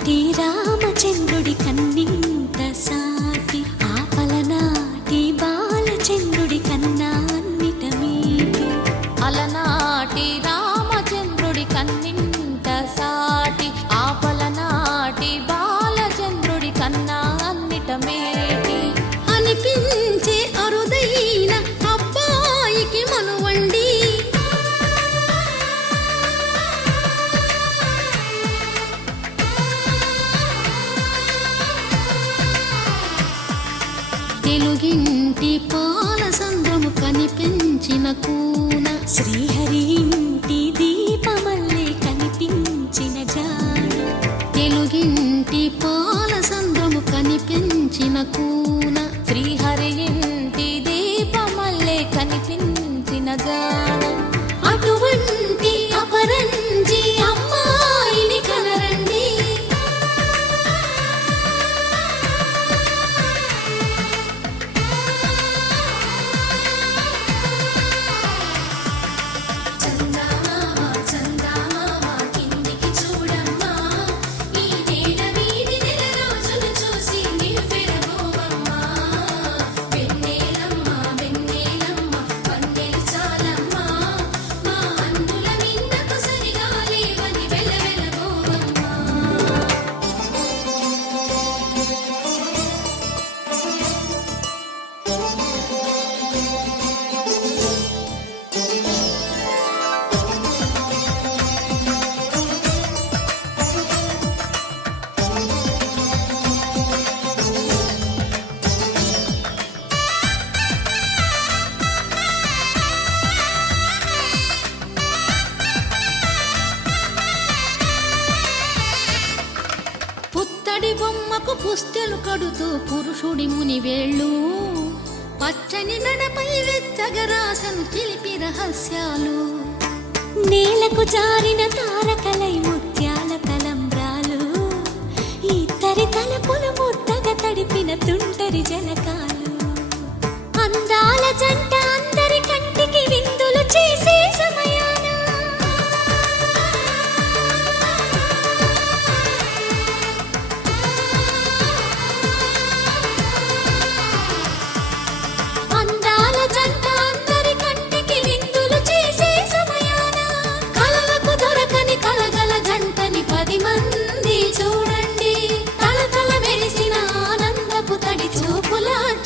అలనాటి రామచంద్రుడి కన్నింత సాటి ఆపలనాటి బాలచంద్రుడి కన్నా అన్నిట మీటి. అలనాటి రామచంద్రుడి కన్నింత సాటి ఆపలనాటి బాలచంద్రుడి కన్నా అన్నిట మేటి అనిపించే అరుదైన అబ్బాయికి మనువండి. తెలుగింటి పాలసంద్రము కనిపించిన కూన శ్రీహరి ఇంటి దీపమల్లే కనిపించిన జాడ. తెలుగింటి పాలసంద్రము కనిపించిన కూన శ్రీహరి ఇంటి దీపమల్లే కనిపించిన జాడ. అటువంటి అపరంజి అమ్మాయిని కనరండి. పుత్తడి బొమ్మకు పుస్తెలు కడుతూ పురుషుడి ముని వేళ్ళు పచ్చని నడపై వెచ్చగరాసను చిలిపి రహస్యాలు. నేలకు జారిన తారకలై ముత్యాల తలంబ్రాలు ఇద్దరి తలపులు ముద్దగా తడిపిన తుంటరి జలకాలు. అందాల జంట అందరి కంటికి విందులు చేసే సమయాన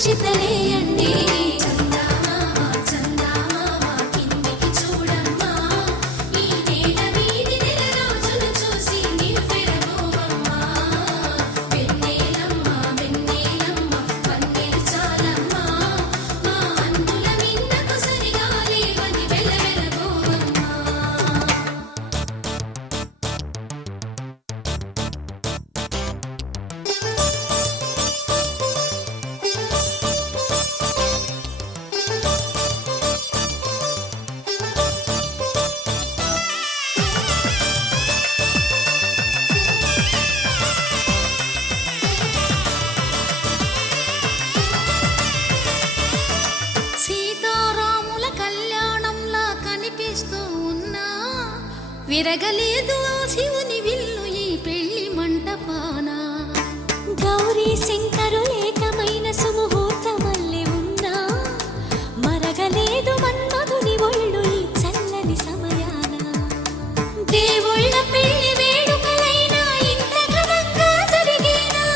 చితలేయండి. విరగలేదు ఆ శివుని విల్లు ఈ పెళ్లి మంటపాన. గౌరీ శంకరులేకమైన సుముహూర్తమల్లె ఉన్నా మరగలేదు మన్మధుని ఒళ్ళు ఈ చల్లని సమయాన. దేవుళ్ళ పెళ్లి వేడుకలైనా ఇంత ఘనంగా జరిగేనా.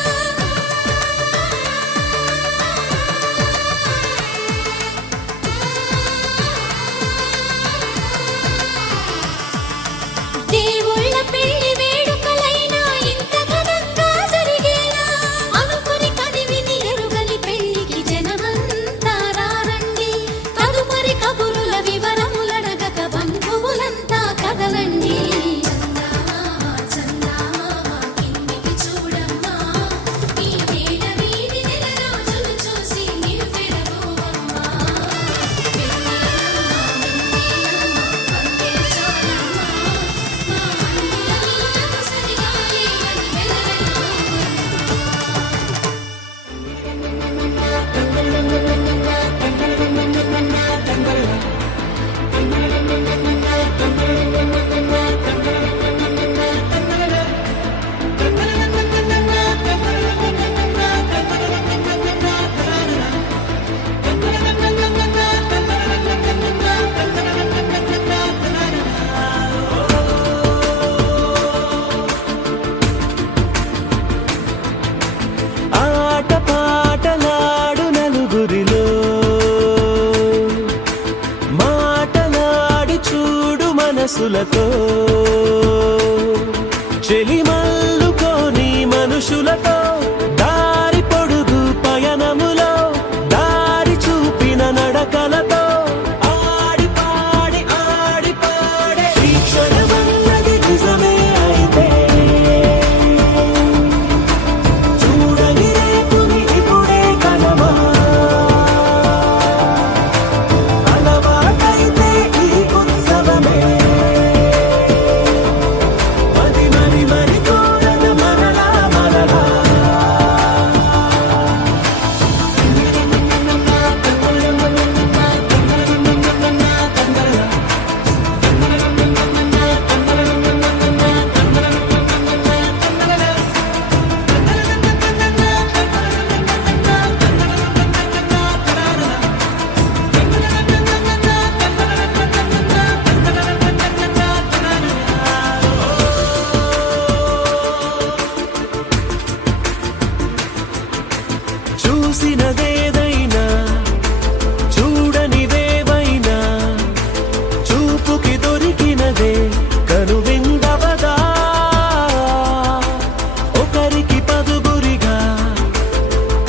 దేవుళ్ళ సొగసులతో చెలిమల్లుకోని మనుషులతో దారి పొడుగు పయనములో దారి చూపిన నడకలతో ఆడి పాడి ఈ క్షణమన్నది నిజమే అయితే చూడని రేపుని ఇప్పుడే కనమా అలవాటైతే ఈ ఉత్సవమే మరి కోరద మరలా మరలా చూసినదేదైనా చూడనివేవైనా చూపుకి దొరికినదే కనువిందవదా ఒకరికి పదుగురిగా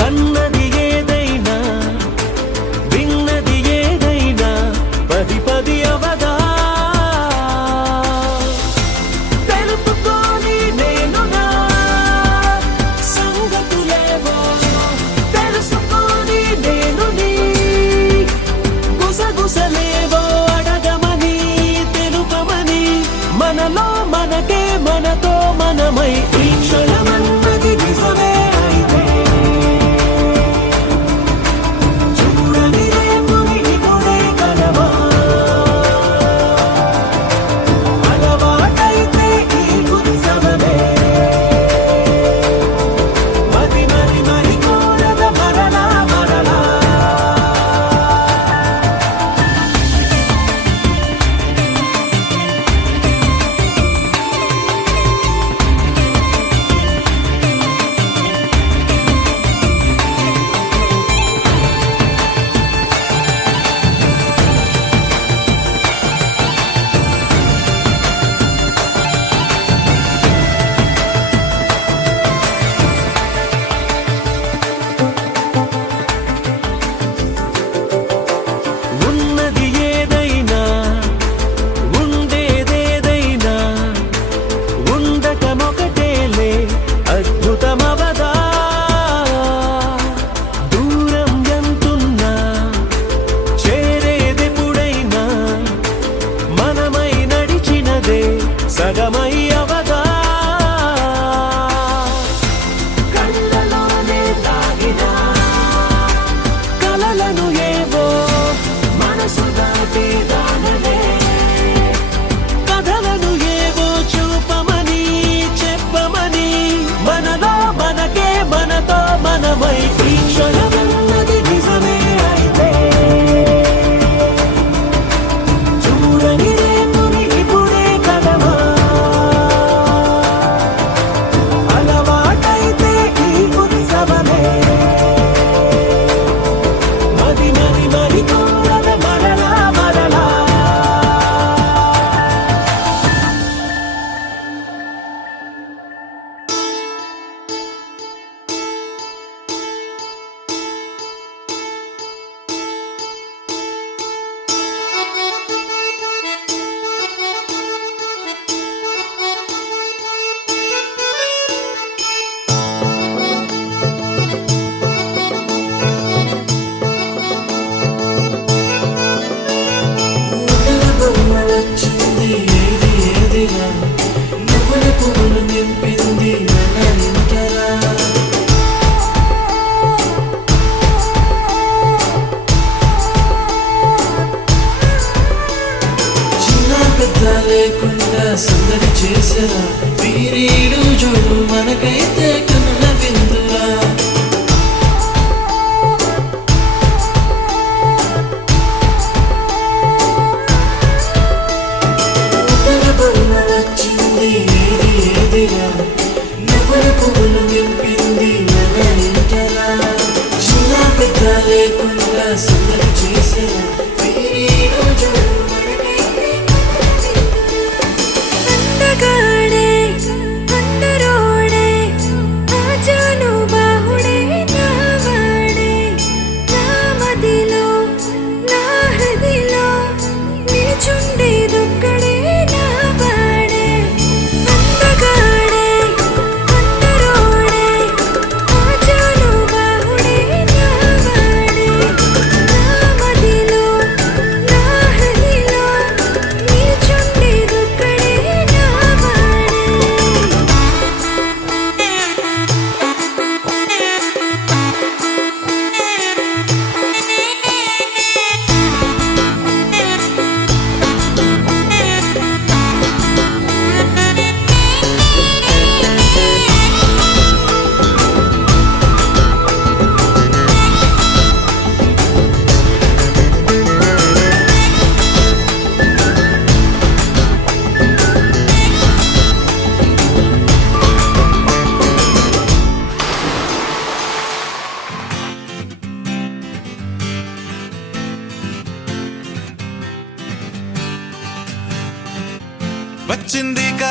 కన్నది ఏదైనా విన్నది ఏదైనా పది పది అవదా తెలుపుకోని నేను నా సంగతులేవో తెలుసుకొని నేను నీ గుసగుసలేవో అడగమని తెలుపమని మనలో మనకే మనతో మనమై ఈ క్షణమన్నది నిజమే అయితే చూడని రేపుని ఇప్పుడే కలవా అలవాటైతే ఈ ఉత్సవమే మరి కోరద మరలా మరలా ఉన్నది ఏదైనా ఉండేదేదైనా ఉండటమొకటేలే అద్భుతమవదా దూరం ఎంతున్నా చేరేదెప్పుడైనా మనమై నడిచినదే సగమై అవదా కళ్ళలోనే దాగినా కలలను ఏవో మనసు దాటి రానలే కథలను ఏవో చూపమని చెప్పమని మనలో మనకే మనతో మనమై ఈ క్షణమన్నది నిజమే అయితే చూడని రేపుని ఇప్పుడే కలవా అలవాటైతే ఈ ఉత్సవమే మరి కోరద మరలా మరలా వచ్చింది ఏది ఏదిగా నువ్వుల పువ్వులు నింపింది మన ఇంటరా చిన్న పెద్ద లేకుండా సందడి చేసరా వీరీడు చూడు మనకైతే కనుల విందురా వచ్చింది ఏది ఏదిగా నువ్వుల పువ్వులు నింపింది మన ఇంటరా చిన్న పెద్ద లేకుండా సందడి చేసరా వీరీడు చూడు మనకైతే కనుల విందురా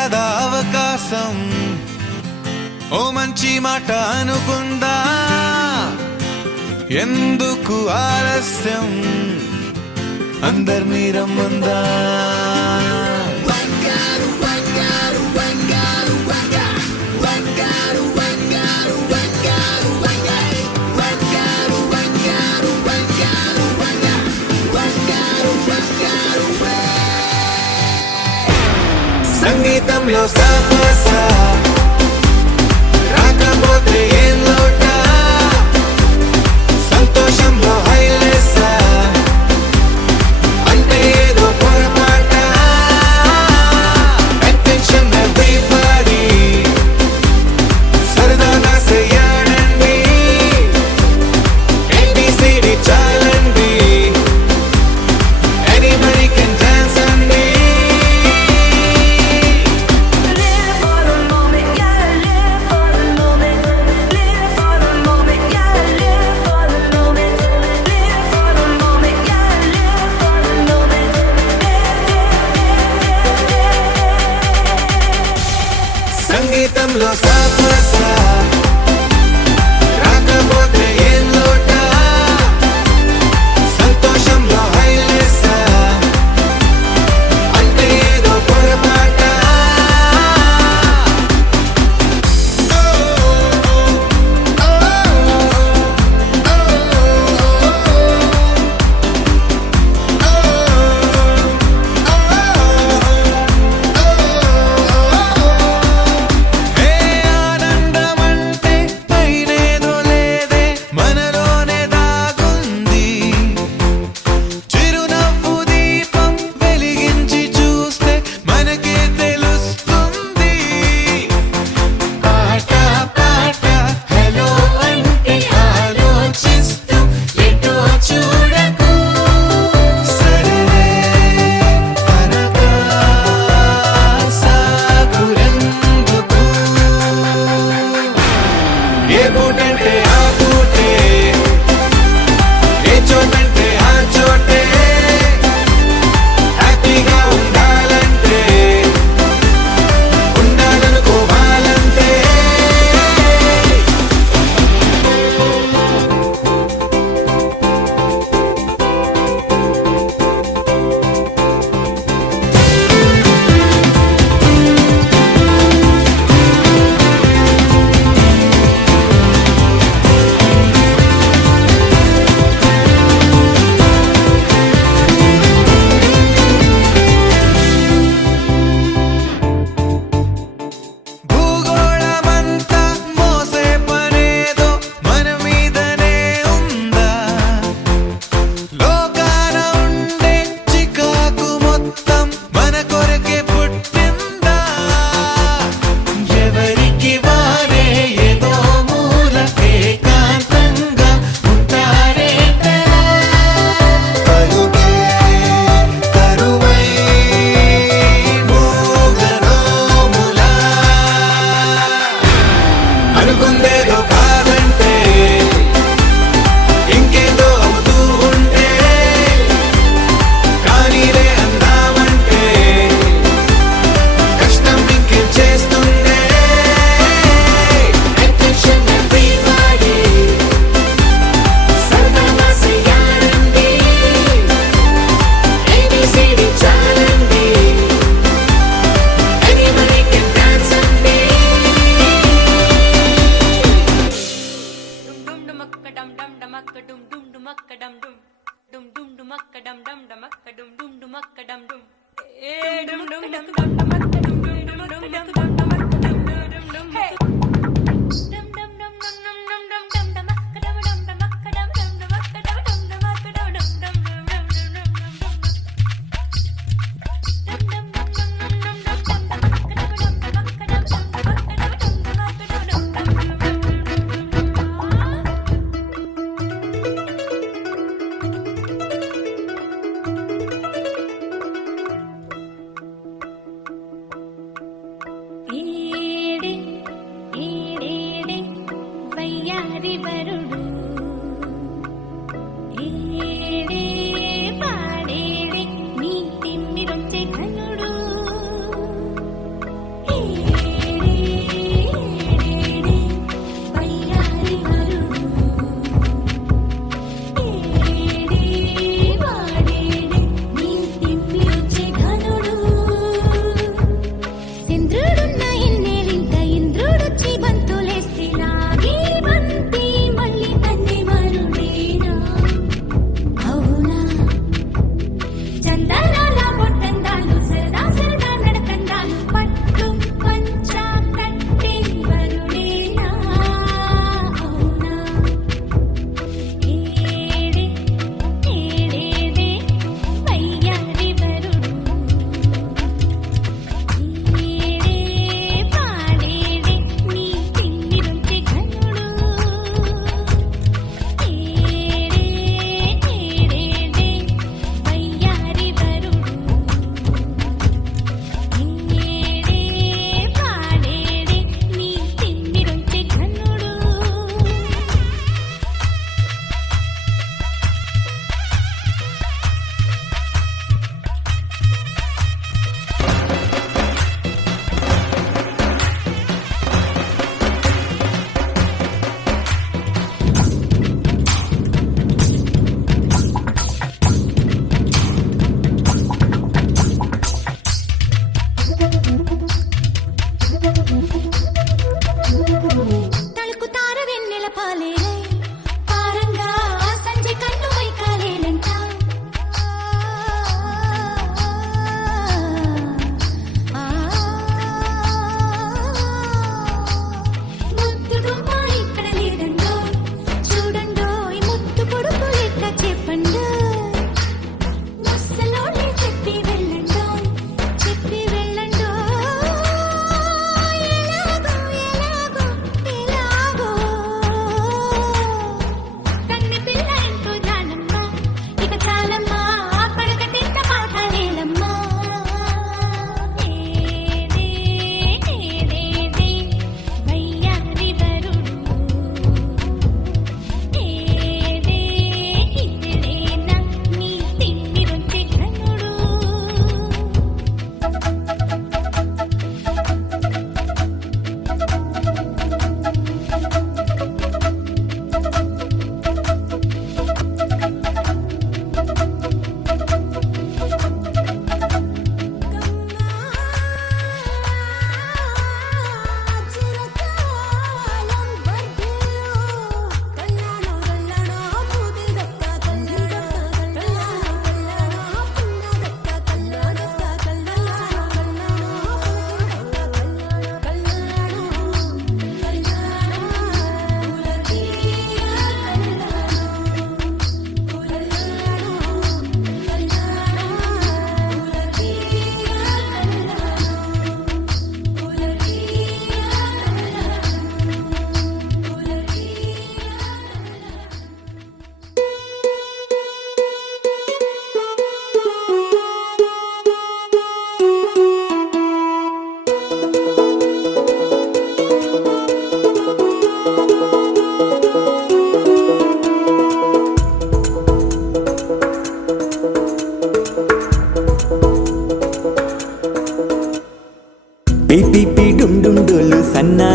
కదా అవకాశం, ఓ మంచి మాట అనుకుందా, ఎందుకు ఆలస్యం, అందరినీ రమ్మందా. సంగీతంలో సాపస రాకపోతే ఏం లోట, సంతోషంలో హైలేస అంటే ఏదో పొరపాట. అటెన్షన్ ఎవ్రీబడీ సరదాగా చెయ్యాడండి, ABCD చాలండి, ఎనీబడీ కెన్ డాన్స్ అండి. సంగీతంలో సాపస రాకపోతే ఏం లోట, సంతోషంలో హైలేస అంటే ఏదో పొరపాట. ఏ ఆనందమంట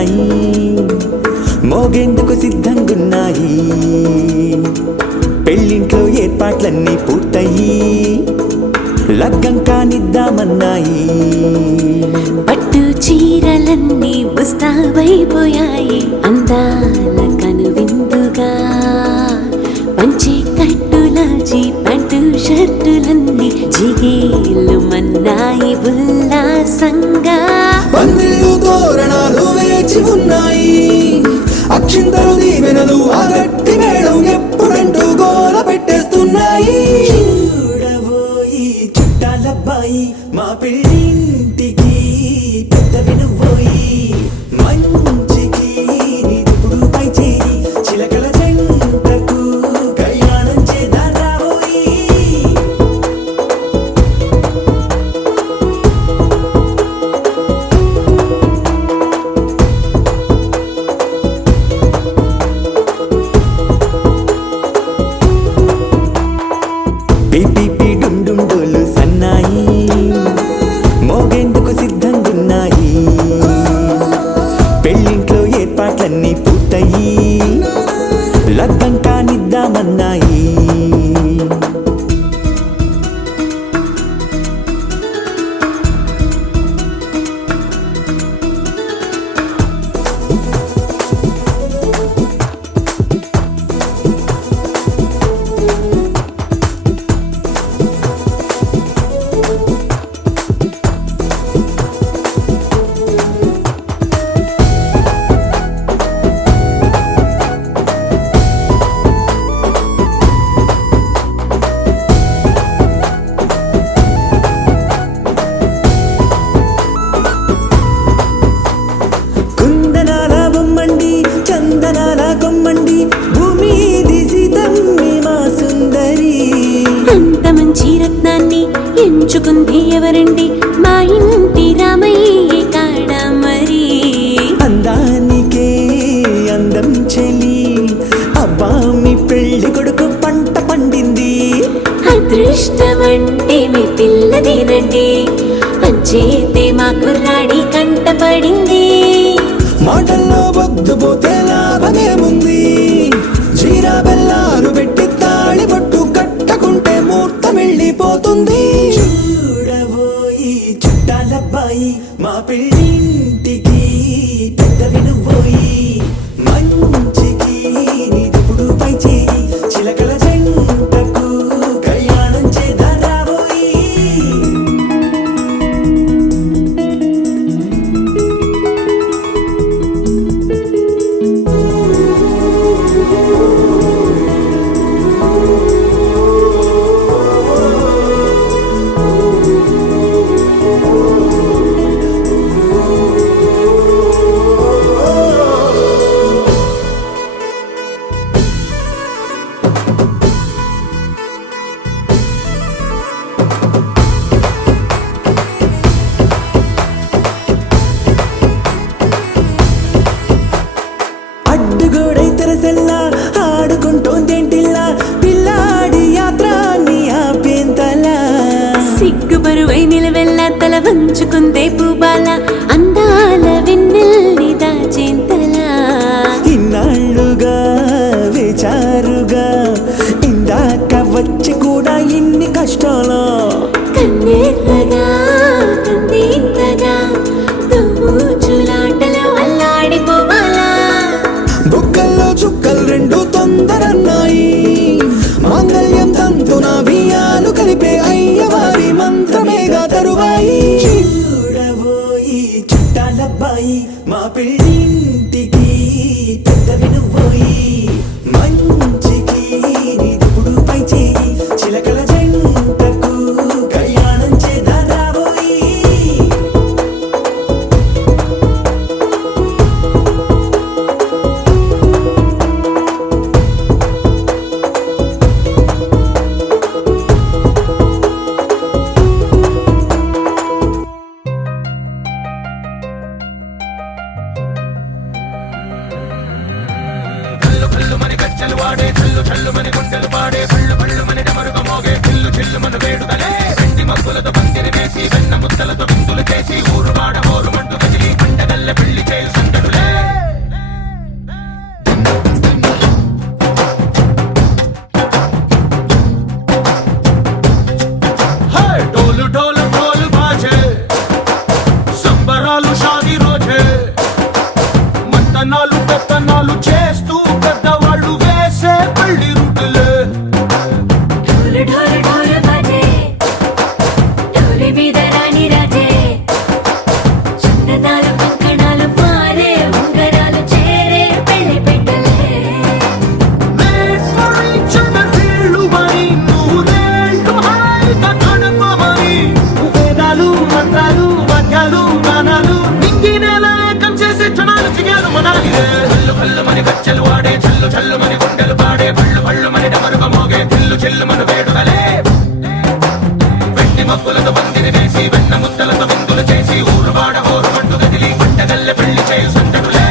సన్నాయి మోగేందుకు సిద్ధంగున్నాయి. పెళ్ళింట్లో ఏర్పాట్లన్నీ పూర్తయి లగ్గం కానిద్దామన్నాయి. పట్టు చీరలన్నీ ముస్తాబైపోయాయి అందాల కనువిందుగా. పంచి కట్టులాచి ప్యాంటు షర్టులన్నీ జిగేలు మన్నాయి ఉల్లాసంగా. పందిళ్ళు తోరణాలు వేచి ఉన్నాయి, అక్షింతలు దీవెనలు ఆ గట్టి మేడం ఎప్పుడంటూ గోల పెట్టేస్తున్నాయి. చూడబోయి చుట్టాలబ్బాయి మా పెళ్ళింటికి పెద్ద వినుబోయి. మంచికి నిదుపుడు పై చేయి చిలకల జంటకు కళ్యాణం చేద్దాం రాబోయి. పిపి డుండుండోలు సన్నాయి మోగేందుకు సిద్ధంగున్నాయి. పెళ్ళింట్లో ఏర్పాట్లన్నీ పూర్తయి లగ్గం కానిద్దామన్నాయి. కుందనాల బొమ్మండి చందనాల కొమ్మండి భూమి దిశితమ్మి మా సుందరి. అంత మంచి రత్నాన్ని ఎంచుకుంది ఎవరండి? మా ఇంటి రామయ్య కాడ మరి. అందానికే అందం చెలి అబ్బా మీ పెళ్లి కొడుకు పంట పండింది. అదృష్టమంటే మీ పిల్లదేనండి, అంచేతే మా కుర్రాడి కంట పడింది. మాటల్లో బొద్దుపోతే లాభమేముంది, జీరా బెల్లాలు పెట్టి తాళి పట్టు కట్టకుంటే ముహూర్తం వెళ్ళిపోతుంది. చూడబోయి చుట్టాలబ్బాయి మా పెళ్ళింటికి పెద్ద వినుబోయి. మంచికి నిదుపుడు పై చేయి చిలకల జంటకు కళ్యాణం చేద్దాం రాబోయి. అడ్డుగోడై తెరసెల్లా ఆడుకుంటోందేంటిల్లా పిల్లాడి యాత్రాన్ని ఆపేంతలా. సిగ్గు బరువై నిలవెల్లా తల వంచుకుందే పూబాల అందాల వెన్నెల్ని దాచేంతలా. ఇన్నాళ్ళుగా వేచారుగా ఇందాక వచ్చి కూడా ఇన్ని కష్టాలు. కన్నెర్రగా కందింతగా దోచులాటలో అల్లాడిపోవాలా. బుక్కల్లో చుక్కలు రెండు తొందరన్నాయి, మాంగళ్యం తంతున బియ్యాలు కలిపే అయ్యవారి మంత్రమేగా తరువాయి. చూడబోయి చుట్టాలబ్బాయి మా పెళ్ళింటికి పెద్ద వినుబోయి. మంచికి నిదుపుడు పై చేయి చిలకల జంటకు కళ్యాణం చేద్దాం రాబోయి. వాడే చల్లు చల్లు మన గుండెలు పాడే పళ్ళు పళ్ళు మన డమరుగ మోగే చిల్లు చిల్లు మన వేడుకలే. వెండి మబ్బులతో పందిరి వేసి వెన్న ముద్దలతో విందులు చేసి ఊరు వాడ ఊరు మంటు కదిలి పండగల్లె పెళ్లి చేయు సందడులే. పెత్తనాలు చేస్తూ పెద్దవాళ్ళు వేసే పెళ్లి రూటులే. ఢోలు ఢోలు ఢోలు బాజే ఢోలి మీద రాణి రాజే చందనాలు కంకణాలు మారే ఉంగరాలు చేరే పెళ్లి పెట్టలే. Made for each other వీళ్ళుమని, నూరేళ్ళు హాయిగా గడపమని. వేదాలు మంత్రాలు వాద్యాలు గానాలు నింగి నేల ఏకం చేసే క్షణాలు చిగాలు మనాలిరే. కళ్ళు కళ్ళు మని గచ్చెలు వాడే చల్లు చల్లు మని గుండెలు పాడే పళ్ళు పళ్ళు మని డమరుగ మోగే చిల్లు చిల్లు మన వేడుకలే. వెండి మబ్బులతో పందిరి వేసి వెన్న ముద్దలతో విందులు చేసి ఊరు వాడ ఊరు మంటు గదిలి పంటగల్లె పెళ్లి చేయు సందడులే.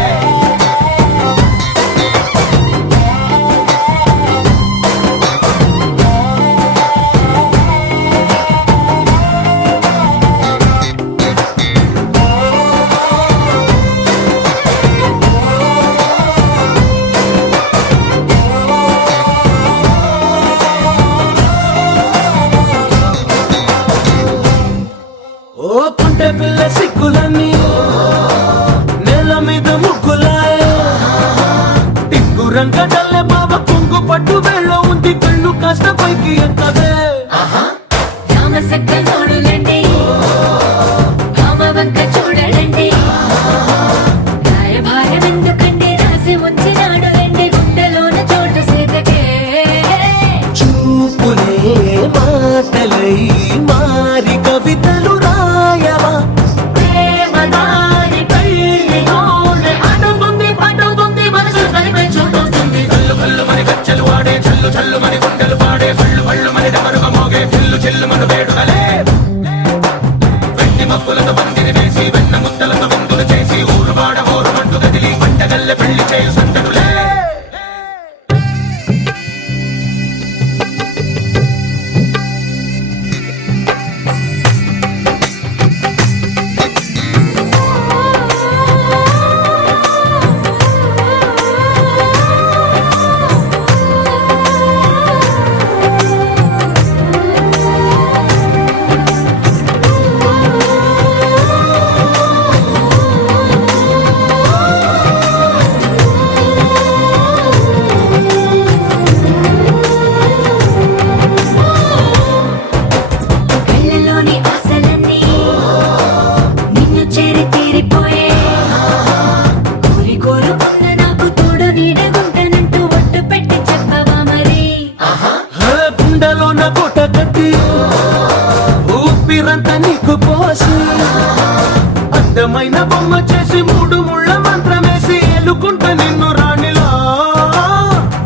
ఓ పుంటె పిల్ల సిక్కులన్నీ నేల మీద ముగ్గులాయ. టింగు రంగడల్లె బావ కొంగు పట్టు వెళ్ళ ఉంది కళ్ళు కాస్త పైకి ఎత్తదే. రామ సక్క నోడులండి రామ వంక చూడడండి రాయభారం ఎందుకండి రాసి వచ్చినాడు రండి గుండెలోన చోటు సీతకే. చూపులే మాటలై మారి కవితలు రాయవా. ప్రేమ దారి పెళ్లిలోనే అడుగుంది పడుతుంది మనసు కలిపే చూడుతుంది. కళ్ళు కళ్ళు మని గచ్చెలు వాడే చల్లు చల్లు మని గుండెలు పాడే పళ్ళు పళ్ళు మని డమరుగ మోగే చిల్లు చిల్లు మన వేడుకలే. వెండి మబ్బులతో పందిరి వేసి వెన్న ముద్దలతో విందులు చేసి ఊరు వాడ ఊరు మంటు గదిలి పంటగల్లె పెళ్లి చేయు సందడులే. కళ్ళలోని ఆశలన్నీ నిన్ను చేరి తీరిపోయే. కోరి కోరుకున్న నాకు తోడు నీడగుంటానంటూ ఒట్టు పెట్టి చెప్పవా మరి. గుండెలోన కోట కట్టి ఊపిరంతా నీకు పోసి అందమైన బొమ్మ చేసి మూడు ముళ్ళ మంత్రమేసి ఎలుకుంట నిన్ను రాణిలా.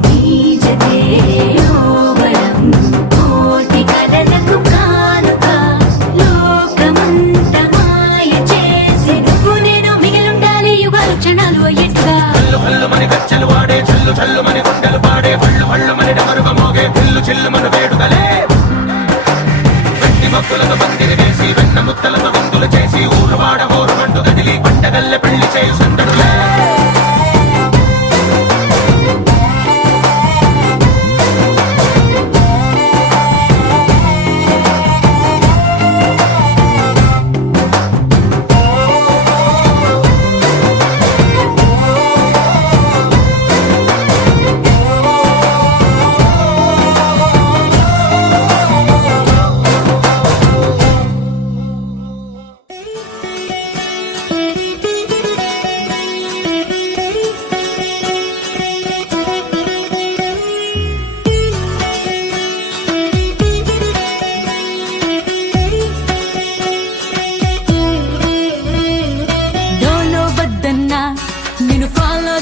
నీజతే యోవరం కోటి కలలకు కానుక లోకమంత మాయ చేసి నువ్వు నేను మిగిలుండాలి యుగాలు క్షణాలు అయ్యేట్టుగా. కళ్ళు కళ్ళు మని గచ్చెలు వాడే చల్లు చల్లు మని గుండెలు పాడే పళ్ళు పళ్ళు మని డమరుగ మోగే చిల్లు చిల్లు మన వేడుకలే. వెండి మబ్బులతో పందిరి వేసి వెన్న ముద్దలతో విందులు చేసి ఊరు వాడ ఊరు మంటు గదిలి పంటగల్లె పెళ్లి చేయు సందడులే.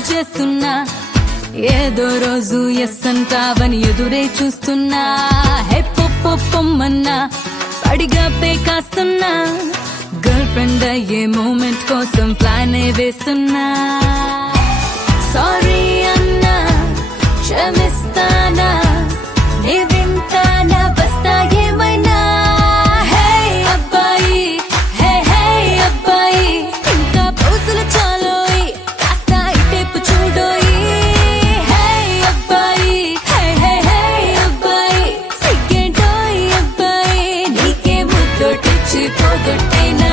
చేస్తున్నా ఏదో రోజు ఎస్ అంటావని ఎదురే చూస్తున్నా హే పొమ్మన్నా పడిగా పే కాస్తున్నా గర్ల్ ఫ్రెండ్ అయ్యే మూమెంట్ కోసం ప్లాన్ వేస్తున్నా సారీ అన్నా క్షమిస్తానా నే వింటానా వస్తా ఏమైనా హే అబ్బాయి హే హే అబ్బాయి ఇంకా పోతులు చాలోయి కాస్త ఇటేపు చూడోయి హే అబ్బాయి హే హే హే అబ్బాయి సిగ్గేంటోయ్ అబ్బాయి నీకే ముద్దొట్టిచ్చి పోగొట్టేనా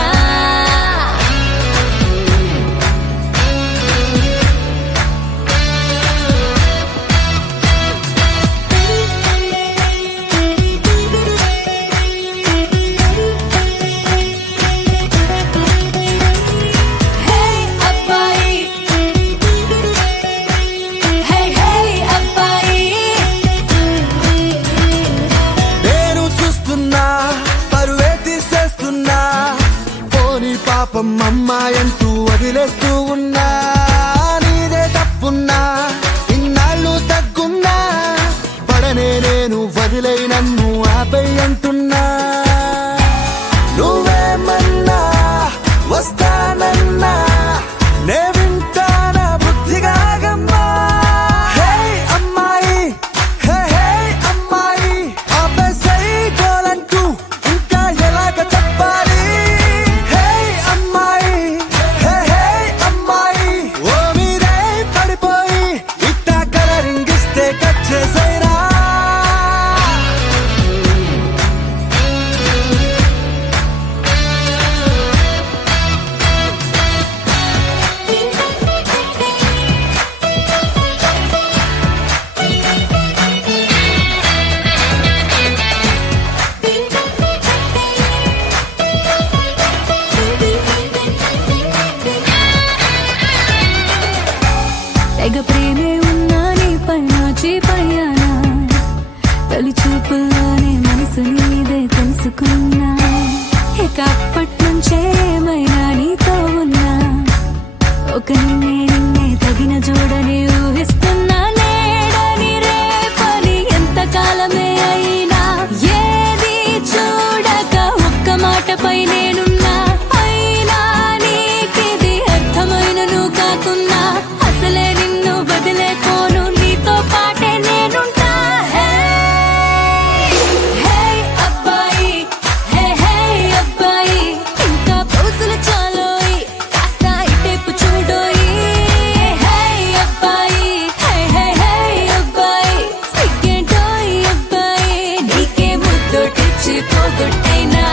తెగ ప్రేమే ఉన్నా నీ పైన చేపయ్యానా తొలి చూపుల్లోనే మనసు నీదే తెలుసుకున్నా ఇక అప్పట్నుంచే ఏమైనా నీతో ఉన్నా ఒక నిన్నే తగిన జోడని ఊహిస్తున్నా నేడని రేపని ఎంతకాలమే అయినా ఏది చూడక ఒక్క మాటపై నేనున్నా అయినా నీకిది అర్థమైన నువ్వు కాకున్నా అసలే నిన్ను వదిలేకోను నీతో పాటే నేనుంటా హే హే అబ్బాయి హే హే అబ్బాయి ఇంకా పోసులు చాలోయి కాస్త ఇటేపు చూడోయి హే అబ్బాయి హే హే హే అబ్బాయి సిగ్గేంటోయ్ అబ్బాయి నీకే ముద్దొటిచ్చి పోగొట్టైనా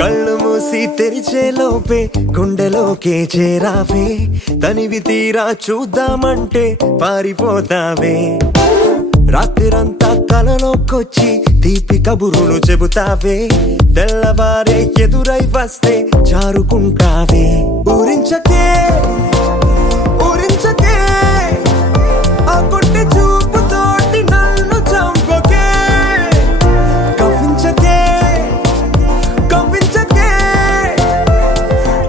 కళ్ళు మూసి తెరిచే లోపే గుండెలోకే చేరావే తనివి తీరా చూద్దామంటే పారిపోతావే రాత్రిరంతా కలలోకొచ్చి తీపి కబురులు చెబుతావే తెల్లవారే ఎదురై వస్తే జారుకుంటావే ఊరించకే ఊరించకే ఆ కొట్టి చూపుతోటి నన్ను చంపకే కవ్వించకే కవ్వించకే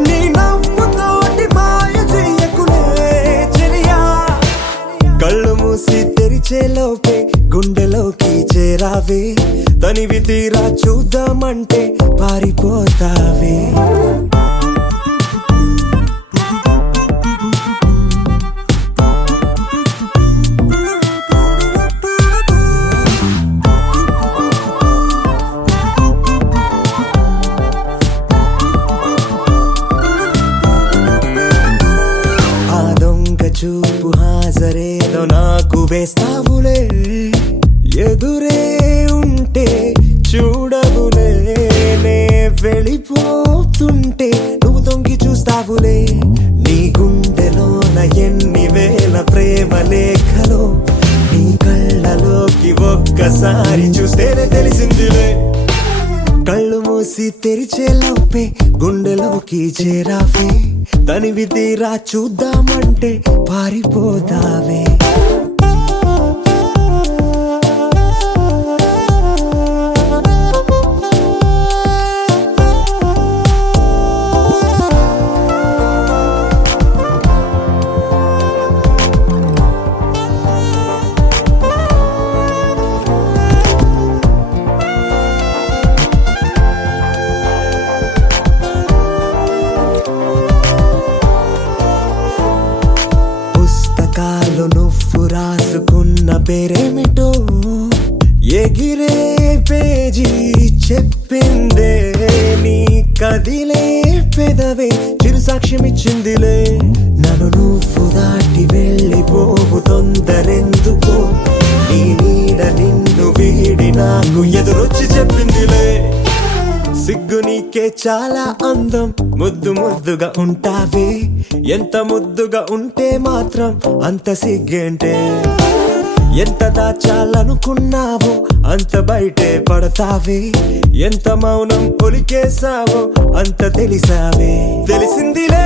నీ నవ్వుతోటి మాయ చెయ్యకులే చెలియా కళ్ళు మూసి తెరిచే లోపే గుండెలోకి చేరావే తనివి తీరా చూద్దామంటే పారిపోతావే ఆ దొంగ చూపు హాజరేదో నాకు వేస్తావులే ఎదురే ఉంటే చూడవులే నే వెళ్ళిపోతుంటే నువ్వు తొంగి చూస్తావులే నీ గుండెలోన ఎన్ని వేల ప్రేమ లేఖలో నీ కళ్ళలోకి ఒక్కసారి చూస్తేనే తెలిసిందిలే కళ్ళు మూసి తెరిచే లోపే గుండెలోకి చేరావే తనివి తీరా చూద్దామంటే పారిపోతావే పుస్తకాలు నువ్వు రాసుకున్న పేరేమిటో ఎగిరే పేజీ చెప్పిందే నీ కదిలే పెదవే చిరు సాక్ష్యమిచ్చిందిలే నన్ను నువ్వు దాటి వెళ్ళిపోవు తొందరెందుకో నీ నీడ నిన్ను వీడి నాకు ఎదురొచ్చి చెప్పిందిలే సిగ్గు నీకే చాలా అందం ముద్దు ముద్దుగా ఉంటావే ఎంత ముద్దుగా ఉంటే మాత్రం అంత సిగ్గేంటే ఎంత దాచాలనుకున్నావో అంత బయటే పడతావే ఎంత మౌనం పొలికేసావో అంత తెలిసావే తెలిసిందిలే